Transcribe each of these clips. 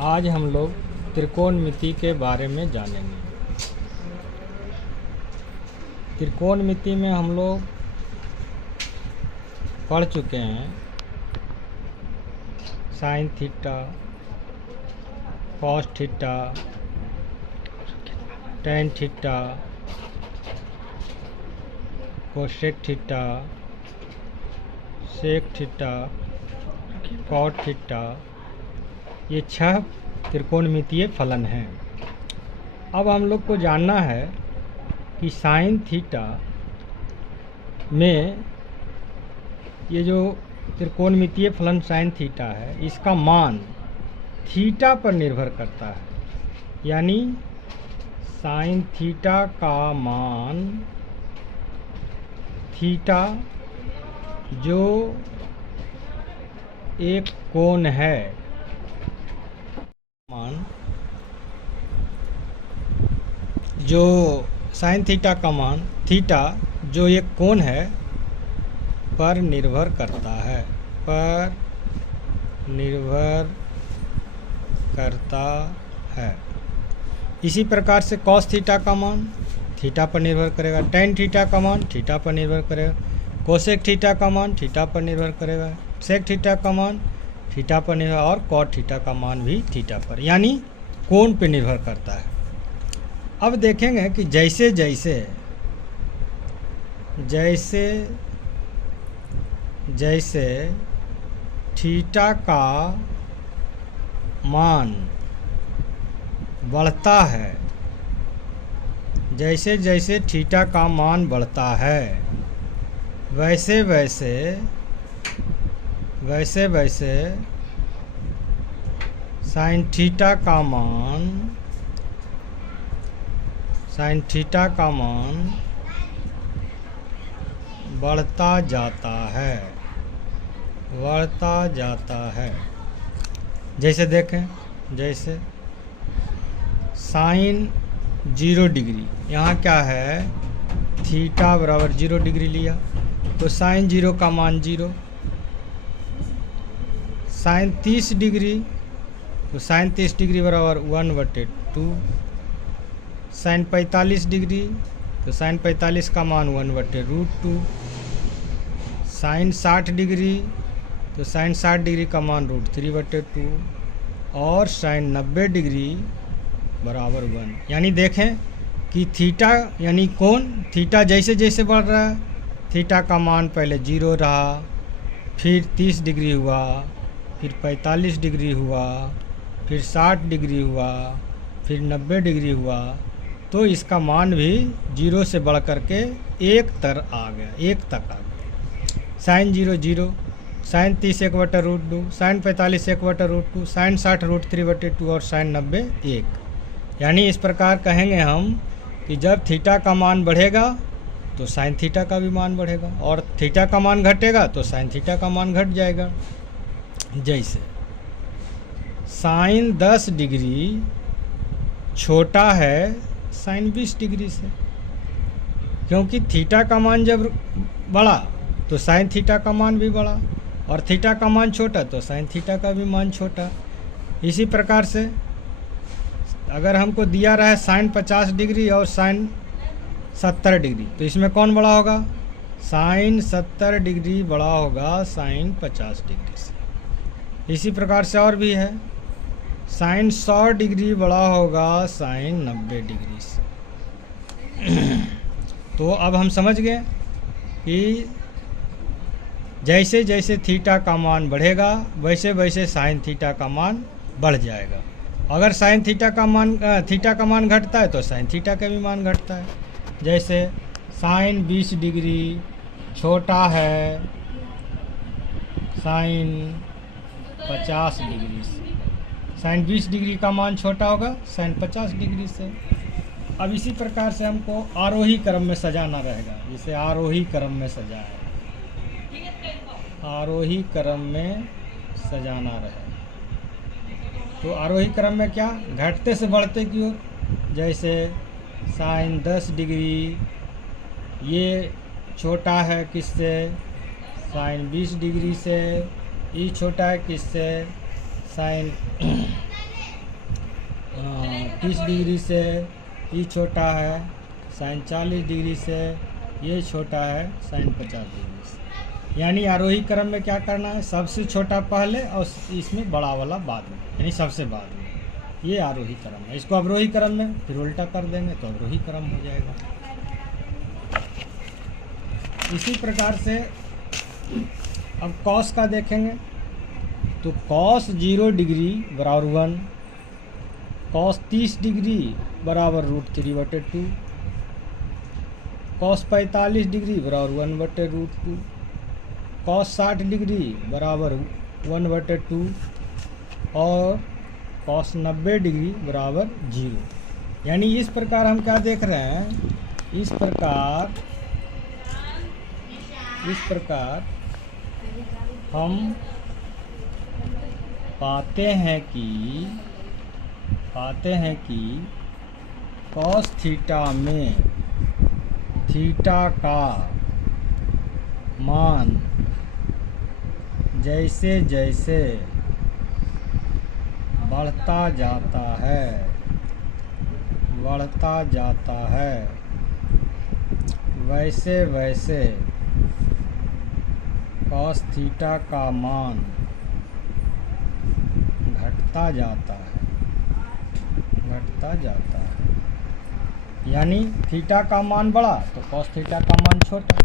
आज हम लोग त्रिकोणमिति के बारे में जानेंगे। त्रिकोणमिति में हम लोग पढ़ चुके हैं sine theta, cos theta, tan theta, cosec theta, sec theta, cot theta. ये 6 त्रिकोणमितीय फलन हैं। अब हम लोग को जानना है कि साइन थीटा में ये जो त्रिकोणमितीय फलन साइन थीटा है, इसका मान थीटा पर निर्भर करता है। यानी साइन थीटा का मान थीटा जो एक कोण है, मान जो साइन थीटा का मान थीटा जो एक कोण है पर निर्भर करता है, पर निर्भर करता है। इसी प्रकार से कॉस थीटा का मान थीटा पर निर्भर करेगा, टेन थीटा का मान थीटा पर निर्भर करेगा, कोसेक थीटा का मान थीटा पर निर्भर करेगा, सेक थीटा का मान थीटा पर निर्भर, और कॉट थीटा का मान भी थीटा पर, यानी कोण पर निर्भर करता है। अब देखेंगे कि जैसे जैसे जैसे जैसे थीटा का मान बढ़ता है, जैसे जैसे थीटा का मान बढ़ता है, वैसे वैसे वैसे वैसे साइन थीटा का मान बढ़ता जाता है, बढ़ता जाता है। जैसे देखें, जैसे साइन 0 डिग्री, यहाँ क्या है, थीटा बराबर 0 डिग्री लिया तो साइन 0 का मान 0। साइन 30 डिग्री तो साइन 30 डिग्री बराबर 1/2। साइन 45 डिग्री तो साइन 45 का मान 1/√2। साइन 60 डिग्री तो साइन 60 डिग्री का मान √3/2 और साइन 90 डिग्री बराबर 1। यानी देखें कि थीटा यानी कोण थीटा जैसे जैसे बढ़ रहा है, थीटा का मान पहले 0 रहा, फिर 30 डिग्री हुआ, फिर 45 डिग्री हुआ, फिर 60 डिग्री हुआ, फिर 90 डिग्री हुआ, तो इसका मान भी 0 से बढ़ करके 1 तक आ गया। साइन 0 0, साइन 30 1/√2, साइन 45 1/√2, साइन 60 √3/2 और साइन 90 1। यानी इस प्रकार कहेंगे हम कि जब थीटा का मान बढ़ेगा तो साइन थीटा का भी मान बढ़ेगा, और थीटा का मान घटेगा तो साइन थीटा का मान घट जाएगा। जैसे साइन 10 डिग्री छोटा है साइन 20 डिग्री से, क्योंकि थीटा का मान जब बढ़ा तो साइन थीटा का मान भी बढ़ा, और थीटा का मान छोटा तो साइन थीटा का भी मान छोटा। इसी प्रकार से अगर हमको दिया रहा है साइन 50 डिग्री और साइन 70 डिग्री, तो इसमें कौन बड़ा होगा, साइन 70 डिग्री बड़ा होगा साइन 50 डिग्री से। इसी प्रकार से और भी है, साइन 100 डिग्री बड़ा होगा साइन 90 डिग्री से। तो अब हम समझ गए कि जैसे जैसे थीटा का मान बढ़ेगा वैसे वैसे साइन थीटा का मान बढ़ जाएगा। अगर साइन थीटा का मान घटता है तो साइन थीटा का भी मान घटता है। जैसे साइन 20 डिग्री छोटा है साइन 50 डिग्री से, साइन 20 डिग्री का मान छोटा होगा साइन 50 डिग्री से। अब इसी प्रकार से हमको आरोही क्रम में सजाना रहेगा। जैसे आरोही क्रम में सजाए, आरोही क्रम में सजाना रहेगा। तो आरोही क्रम में क्या, घटते से बढ़ते की ओर। जैसे साइन 10 डिग्री ये छोटा है किससे, साइन 20 डिग्री से। ई छोटा है किससे, साइन 30 डिग्री से ये छोटा है, साइन 40 डिग्री से ये छोटा है, साइन 50 डिग्री से। यानी आरोही क्रम में क्या करना है, सबसे छोटा पहले और इसमें बड़ा वाला बाद में, यानी सबसे बाद में। ये आरोही क्रम है। इसको अवरोही क्रम में फिर उल्टा कर देंगे तो अवरोही क्रम हो जाएगा। इसी प्रकार से अब कॉस का देखेंगे तो कॉस 0 डिग्री बराबर 1, कॉस 30 डिग्री बराबर √3/2, कॉस 45 डिग्री बराबर 1/√2, कॉस 60 डिग्री बराबर 1/2 और कॉस 90 डिग्री बराबर 0। यानी इस प्रकार हम क्या देख रहे हैं, इस प्रकार हम पाते हैं कि कॉस थीटा में थीटा का मान जैसे जैसे बढ़ता जाता है वैसे वैसे कॉस थीटा का मान घटता जाता है। यानी थीटा का मान बड़ा तो कॉस थीटा का मान छोटा,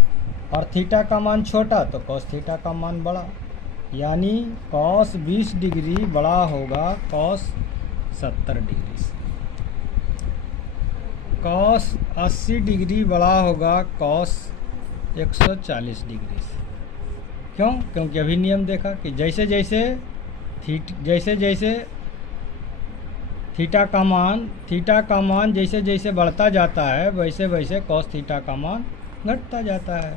और थीटा का मान छोटा तो कॉस थीटा का मान बड़ा। यानी कॉस 20 डिग्री बड़ा होगा कॉस 70 डिग्री से, कॉस 80 डिग्री बड़ा होगा कॉस 140 डिग्री से। क्यों? क्योंकि अभी नियम देखा कि जैसे जैसे थीटा का मान जैसे जैसे बढ़ता जाता है वैसे वैसे कॉस थीटा का मान घटता जाता है।